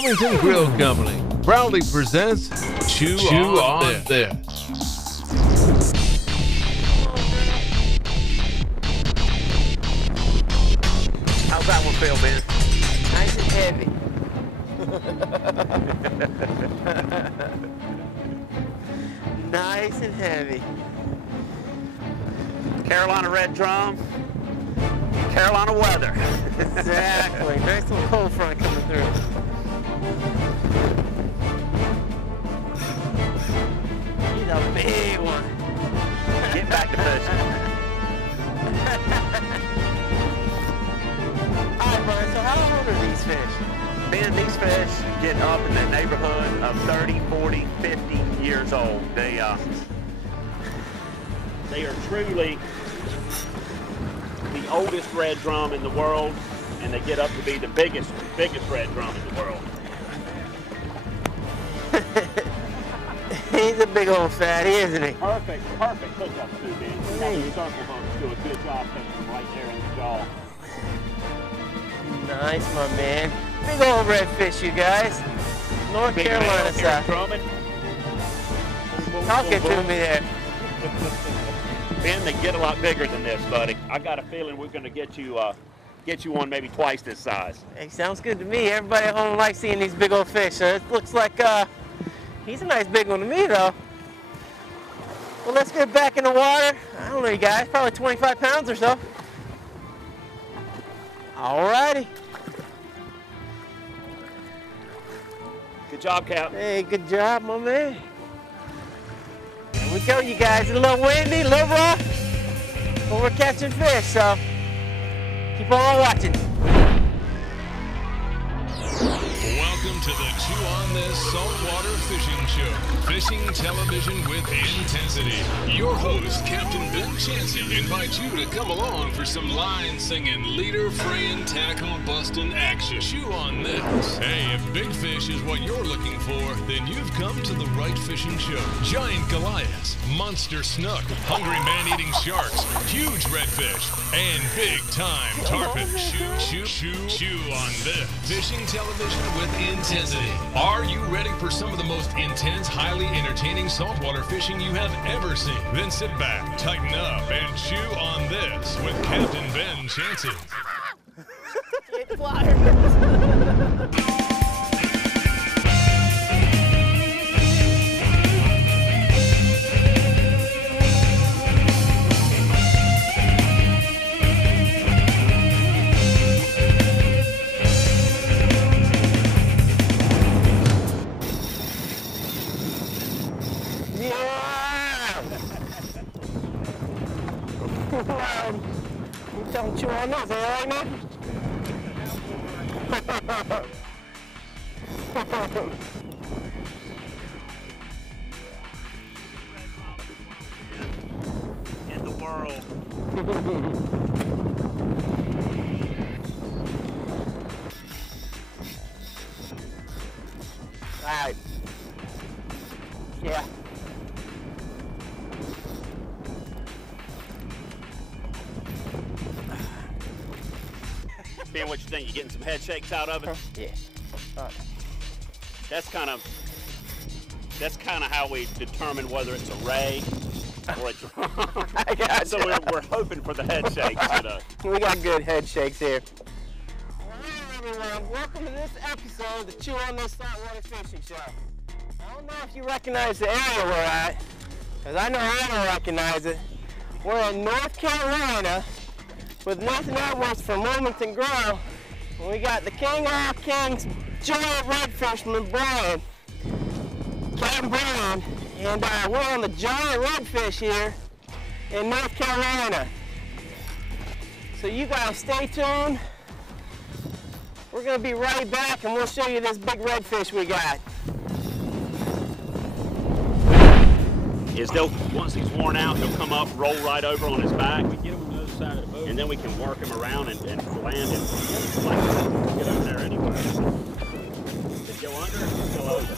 Wilmington Grill Company proudly presents Chew on This. How's that one feel, Ben? Nice and heavy. Nice and heavy. Carolina red drum, Carolina weather. Exactly. Nice little cold front coming through. He's a big one. Get back to fishing. Alright, Brian, so how old are these fish? Ben, these fish get up in the neighborhood of 30, 40, 50 years old. They are truly the oldest red drum in the world, and they get up to be the biggest red drum in the world. He's a big old fatty, isn't he? Perfect hookup too, Ben. The circle hooks do a good job catching them right there in the jaw. Nice, my man. Big old redfish, you guys. North Carolina side. Talking to me there. Ben, they get a lot bigger than this, buddy. I got a feeling we're going to get you one maybe twice this size. Hey, sounds good to me. Everybody at home likes seeing these big old fish. So it looks like he's a nice big one to me, though. Well, let's get back in the water. I don't know, you guys. Probably 25 pounds or so. Alrighty. Good job, Cap. Hey, good job, my man. Here we go, you guys. A little windy, a little rough, but we're catching fish, so keep on watching. Welcome to the Chew on This Saltwater Fishing Show. Fishing television with intensity. Your host, Captain Ben Chancey, invites you to come along for some line singing, leader fraying, tackle busting action. Chew on this. Hey, if big fish is what you're looking for, then you've come to the right fishing show. Giant Goliaths, monster snook, hungry man-eating sharks, huge redfish, and big-time tarpon. Chew on this. Fishing television with intensity. Are you ready for some of the most intense, highly entertaining saltwater fishing you have ever seen? Then sit back, tighten up, and chew on this with Captain Ben Chancey. Get flyers. You tell him chew on those, all right, man? In the world. All right. Yeah. Ben, what you think? You getting some head shakes out of it? Yeah. All right. That's kind of how we determine whether it's a ray or a drum. I got So we're hoping for the head shakes today. We got good head shakes here. All right, everyone. Welcome to this episode of the Chew on This Saltwater Fishing Show. I don't know if you recognize the area we're at, because I know I don't recognize it. We're in North Carolina with nothing outwards from Wilmington Grill. And we got the king of all kings, giant redfishman, Brian. Captain Brian. And we're on the giant redfish here in North Carolina. So you guys stay tuned. We're gonna be right back and we'll show you this big redfish we got. Once he's worn out, he'll come up, roll right over on his back. We get him on the other side of the boat. And then we can work him around and land him. Like, get over there anyway. Did it go under or still over?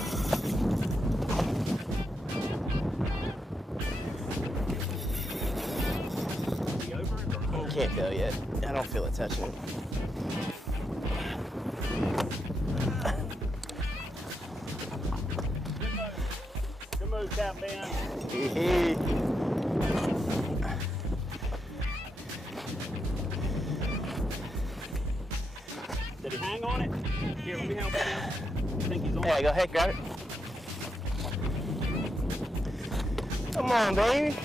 Is he over it or over? Can't go yet. I don't feel it touching him. smooth, Captain. Did he hang on it? Here, let me help him out. I think he's on. Yeah, go ahead, grab it. Come on, baby.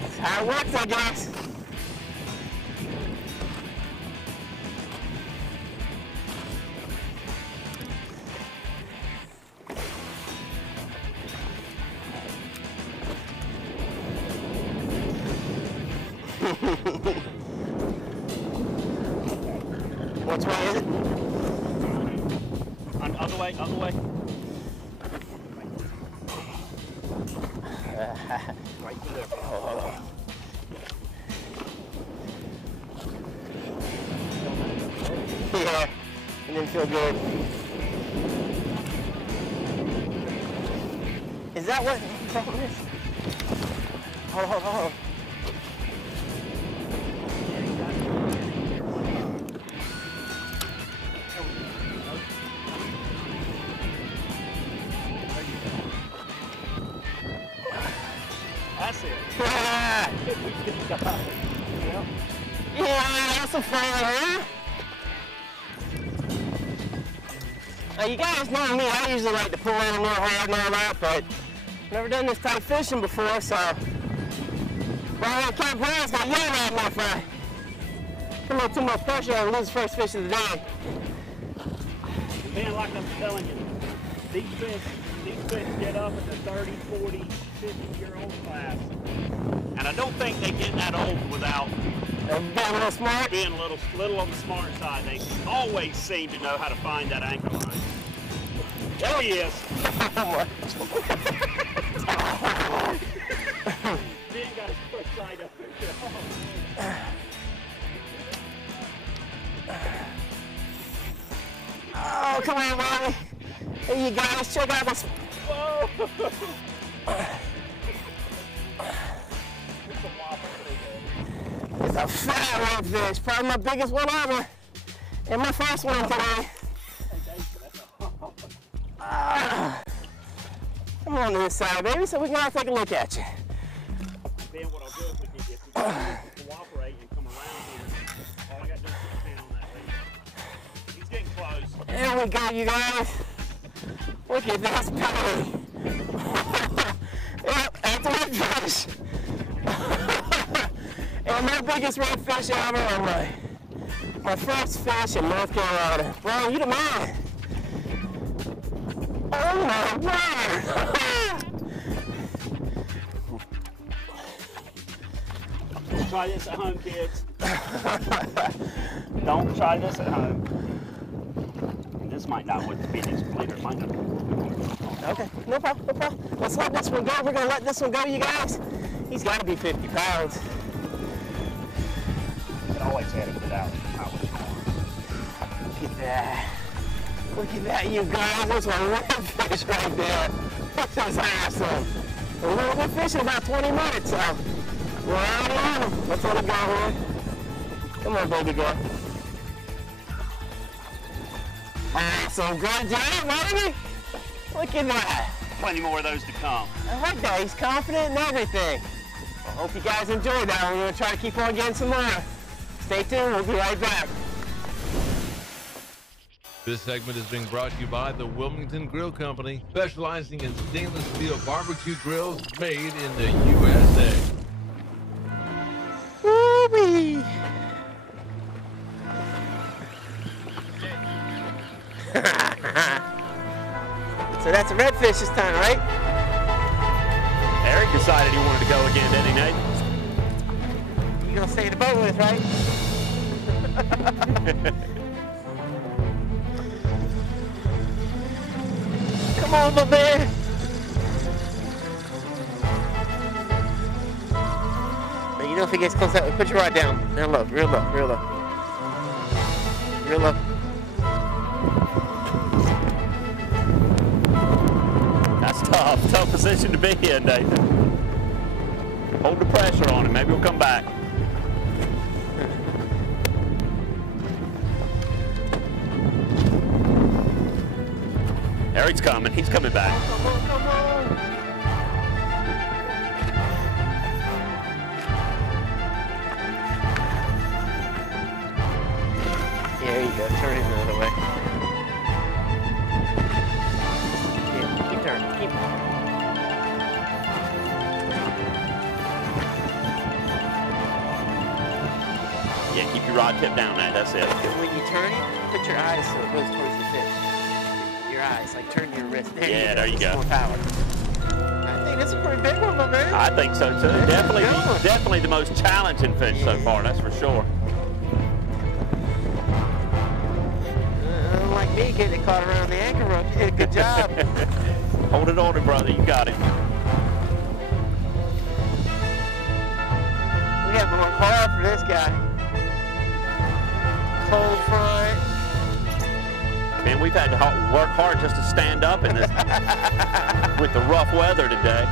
That's how it works, I guess. Which way is it? Other way, other way. Right there. Oh. Yeah, it didn't feel good. Is that what the problem is? Oh. That's it. Yeah, that's a fun, huh? Now you guys know me, I usually like to pull in a little hard and all that, but never done this type of fishing before, so well, Captain Brown's got yelled at me if I put a little too much pressure and lose the first fish of the day. Man, like I'm telling you, these fish get up in the 30, 40, 50-year-old class. And I don't think they get that old without being a little smart. Being a little on the smart side. They always seem to know how to find that anchor line. There he is. Ben got his first sight up there. Oh, come on, Mommy. Hey, you guys, check out this. Whoa! It's a fat redfish, probably my biggest one ever, and my first one today. Come on to this side, baby, so we can all take a look at you. Ben, what I'll do if we can cooperate and come around here, all I got to do is put my hand on that lead. He's getting close. There we go, you guys. Look at this belly. Yep, that's a redfish. And my biggest redfish ever, and my first fish in North Carolina. Bro, you the man. Oh my word! Try this at home, kids. Don't try this at home. This might not be this leader. It might not be. Okay, no problem, no problem. Let's let this one go. We're gonna let this one go, you guys. He's gotta be 50 pounds. It always had to get out. Look at that. Look at that, you guys. There's a redfish right there. This is awesome. We're gonna fish in about 20 minutes, so we're already on him. Let's let him go here. Come on, baby girl. Awesome, good job, baby. Look at that. Plenty more of those to come. I like that. He's confident in everything. I hope you guys enjoyed that. We're going to try to keep on getting some more. Stay tuned. We'll be right back. This segment is being brought to you by the Wilmington Grill Company, specializing in stainless steel barbecue grills made in the USA. Woo-wee. So that's a redfish this time, right? Eric decided he wanted to go again, didn't he, Nate? You're going to stay in the boat with us, right? Come on, my man. But you know if he gets close, put your rod down. Real low, real low, real low. Real low. That's tough. Tough position to be in, Nathan. Hold the pressure on him. Maybe he'll come back. he's coming. He's coming back. Come on, come on. There you go. Turn him the other way. Yeah, keep turning. Keep. Yeah, keep your rod tip down, Nate. That's it. When you turn it, put your eyes so it goes towards the fish. Your eyes, like turn your wrist. Yeah, there you go. More power. I think that's a pretty big one, my man. I think so too. Definitely the most challenging fish so far, that's for sure. Like me getting it caught around the anchor rope. You did a good job. Hold it on, brother. You got it. We have to work hard for this guy. Cold front. Man, we've had to work hard just to stand up in this with the rough weather today.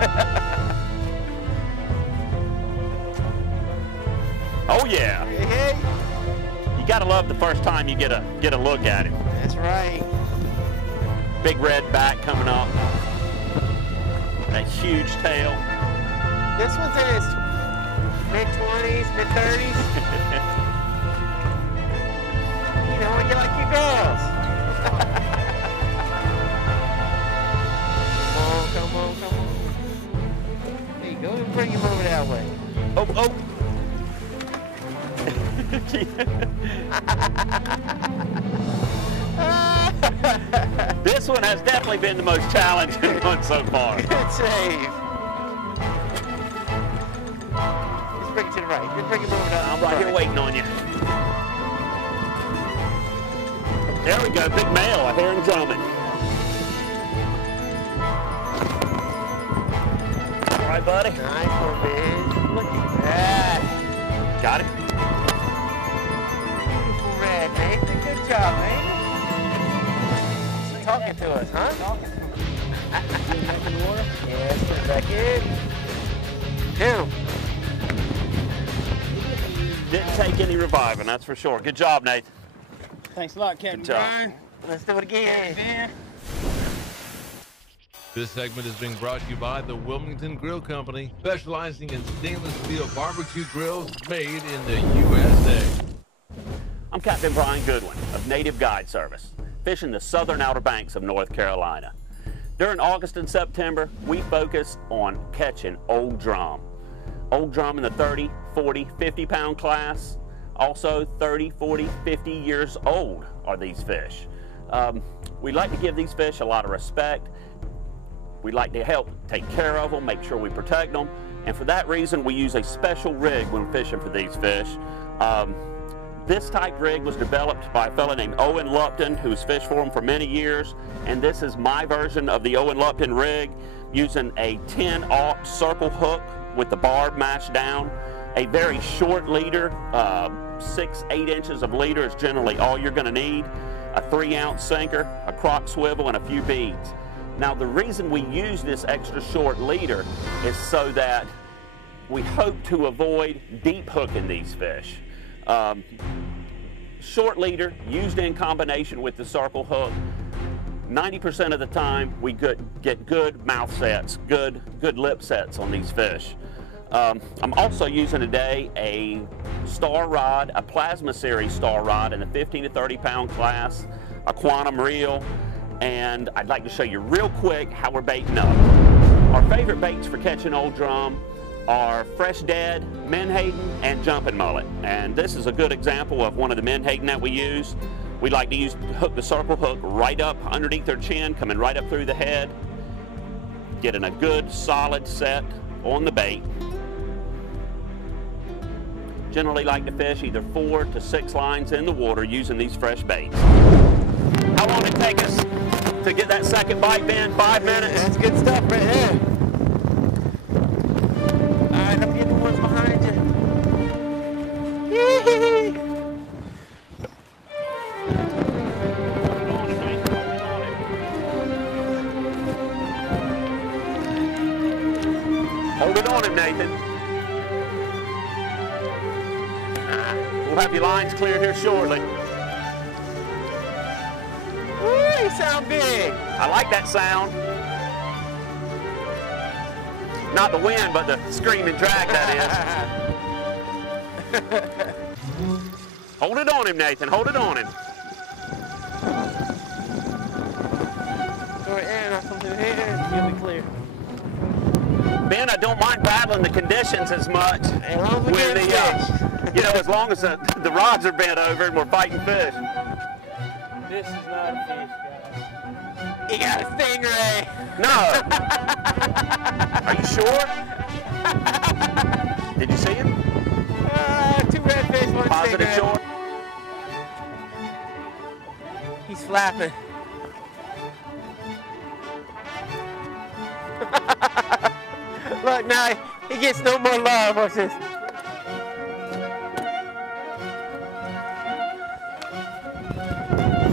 Oh yeah. Hey. You gotta love the first time you get a look at him. That's right. Big red back coming up. That huge tail. This one's in his mid-20s, mid-30s. You know, when you like your girls. Come on. There you go, and bring him over that way. Oh. This one has definitely been the most challenging one so far. Good save. Just bring it to the right. Just bring him over to I'm right here waiting on you. There we go, big male. I hear him drumming. All right, buddy. Nice one, man. Look at that. Got it? Beautiful red, Nathan. Good job, man. Talking to us, huh? Talking to us. Yeah, put it back in. Two. Didn't take any reviving, that's for sure. Good job, Nate. Thanks a lot, Captain Good job. Brian. Let's do it again. This segment is being brought to you by the Wilmington Grill Company, specializing in stainless steel barbecue grills made in the USA. I'm Captain Brian Goodwin of Native Guide Service, fishing the southern Outer Banks of North Carolina. During August and September, we focus on catching old drum. Old drum in the 30, 40, 50-pound class. Also 30, 40, 50 years old are these fish. We like to give these fish a lot of respect. We like to help take care of them, make sure we protect them. And for that reason, we use a special rig when fishing for these fish. This type rig was developed by a fellow named Owen Lupton, who's fished for them for many years. And this is my version of the Owen Lupton rig, using a 10-aught circle hook with the barb mashed down. A very short leader, 6-8 inches of leader is generally all you're gonna need. A 3-ounce sinker, a crock swivel, and a few beads. Now the reason we use this extra short leader is so that we hope to avoid deep hooking these fish. Short leader used in combination with the circle hook, 90% of the time we get good mouth sets, good lip sets on these fish. I'm also using today a star rod, a plasma series star rod in the 15 to 30 pound class, a quantum reel, and I'd like to show you real quick how we're baiting up. Our favorite baits for catching old drum are fresh dead, menhaden, and jumping mullet. And this is a good example of one of the menhaden that we use. We like to hook the circle hook right up underneath their chin, coming right up through the head, getting a good solid set on the bait. Generally like to fish either 4 to 6 lines in the water using these fresh baits. How long did it take us to get that second bite, Ben? 5 minutes? That's good stuff right there. All right, up get the ones behind you. Yee-hee-hee. Hold it on him, Nathan. We'll have your lines cleared here shortly. Woo, he's sound big. I like that sound. Not the wind, but the screaming drag, that is. Hold it on him, Nathan. Hold it on him. Go ahead, I'll come through here. You'll be clear. Ben, I don't mind battling the conditions as much. As long as we get With the, you know, as long as the rods are bent over and we're fighting fish. This is not a fish, guys. He got a stingray. No. Are you sure? Did you see him? 2 redfish, 1 Positive stingray. shore? He's flapping. Look, now he gets no more love. Watch this.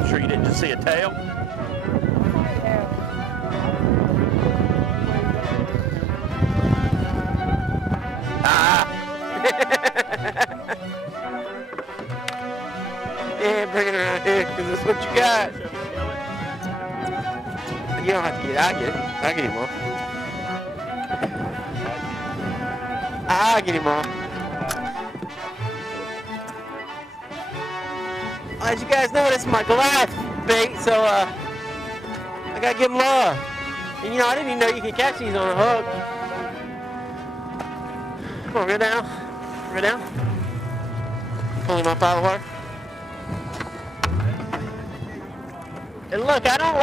Sure you didn't just see a tail? Ah! Yeah, bring it around here, because that's what you got. You don't have to get it. I'll get it. I'll get him on. I'll get him on. As you guys know, this is my Goliath bait, so I gotta give him love. And you know, I didn't even know you could catch these on a hook. Come on, reel down. Reel down. Pull him up out of the water. And look, I don't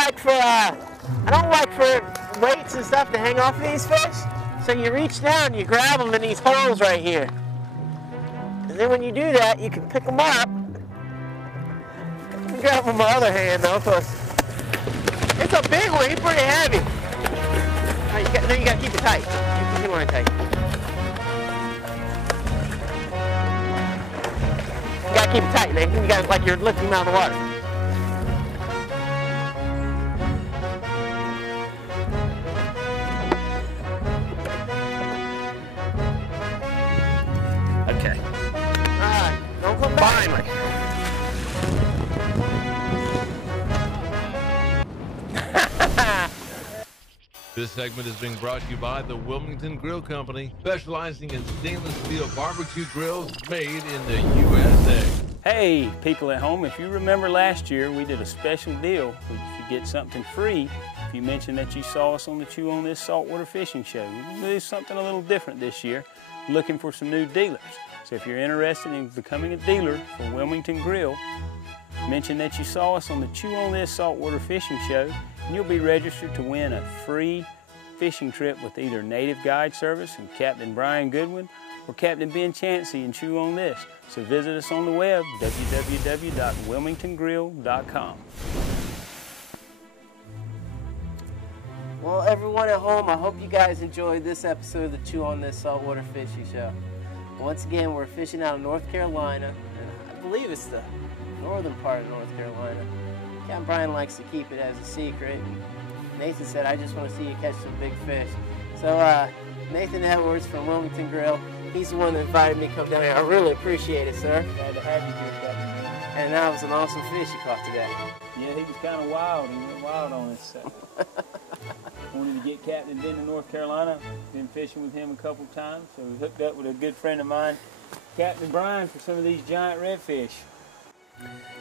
like for weights and stuff to hang off of these fish. So you reach down, you grab them in these holes right here. And then when you do that, you can pick them up. You grab them with my other hand though, because it's a big one. He's pretty heavy. Then you got to keep it tight. You want it tight. You got to keep it tight, Nathan. You got to, like you're lifting him out of the water. Okay. Alright, don't come back. Finally. This segment is being brought to you by the Wilmington Grill Company, specializing in stainless steel barbecue grills made in the USA. Hey, people at home, if you remember last year, we did a special deal. You could get something free if you mentioned that you saw us on the Chew on This saltwater fishing show. We're going to do something a little different this year, looking for some new dealers. So if you're interested in becoming a dealer for Wilmington Grill, mention that you saw us on the Chew on This saltwater fishing show, and you'll be registered to win a free fishing trip with either Native Guide Service and Captain Brian Goodwin or Captain Ben Chansey and Chew on This. So visit us on the web, www.wilmingtongrill.com. Well, everyone at home, I hope you guys enjoyed this episode of the Chew on This saltwater fishing show. Once again, we're fishing out of North Carolina, and I believe it's the northern part of North Carolina. Captain Brian likes to keep it as a secret. And Nathan said, I just want to see you catch some big fish. So Nathan Edwards from Wilmington Grill, he's the one that invited me to come down here. I really appreciate it, sir. Glad to have you here, Captain. And that was an awesome fish you caught today. Yeah, he was kind of wild. He went wild on us. So. Wanted to get Captain Ben to North Carolina. Been fishing with him a couple times, so we hooked up with a good friend of mine, Captain Brian, for some of these giant redfish.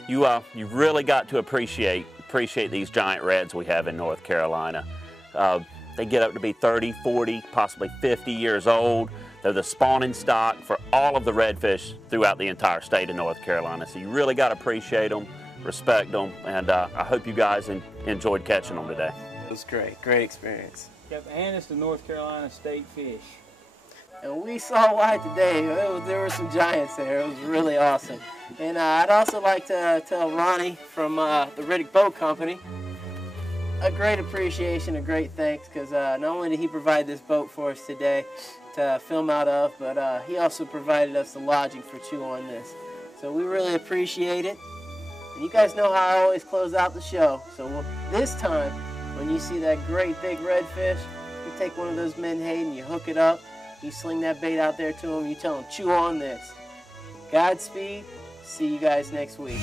You've really got to appreciate these giant reds we have in North Carolina. They get up to be 30, 40, possibly 50 years old. They're the spawning stock for all of the redfish throughout the entire state of North Carolina. So you really got to appreciate them, respect them, and I hope you guys enjoyed catching them today. It was great, great experience. Yep, and it's the North Carolina state fish. And we saw why today. There were some giants there. It was really awesome. And I'd also like to tell Ronnie from the Riddick Boat Company a great appreciation, a great thanks, because not only did he provide this boat for us today to film out of, but he also provided us the lodging for Chew on This. So we really appreciate it. And you guys know how I always close out the show. So this time, when you see that great big redfish, you take one of those menhaden, you hook it up, you sling that bait out there to him, you tell him, chew on this. Godspeed. See you guys next week.